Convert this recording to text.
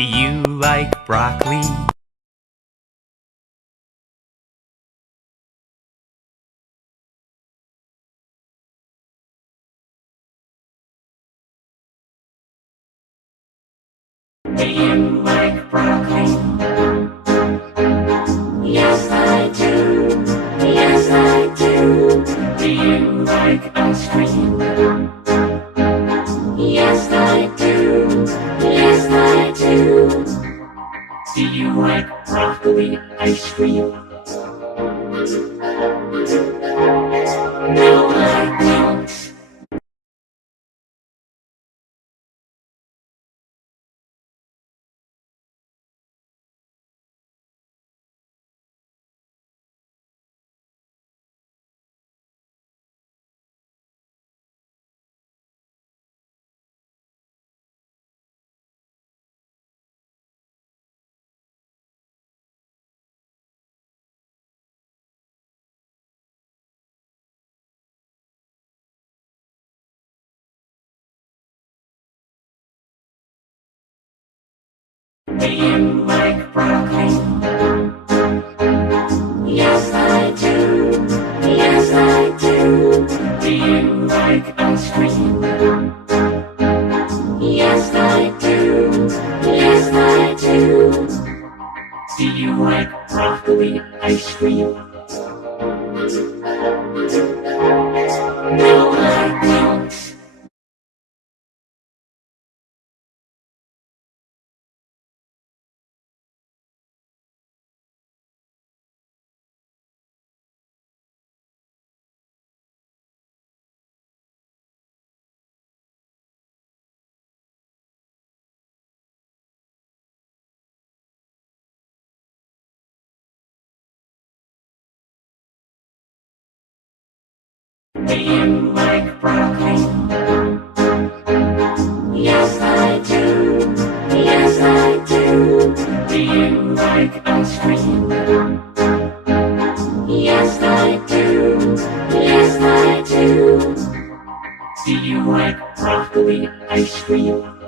Do you like broccoli? Do you like broccoli? Yes, I do. Yes, I do. Do you like ice cream? Yes, I do. Yes, I do. Do you like broccoli ice cream? No, I don't. Do you like broccoli? Yes, I do. Yes, I do. Do you like ice cream? Yes, I do. Yes, I do. Do you like broccoli ice cream? No, I don't. Do you like broccoli? Yes, I do. Yes, I do. Do you like ice cream? Yes, I do. Yes, I do. Do you like broccoli ice cream?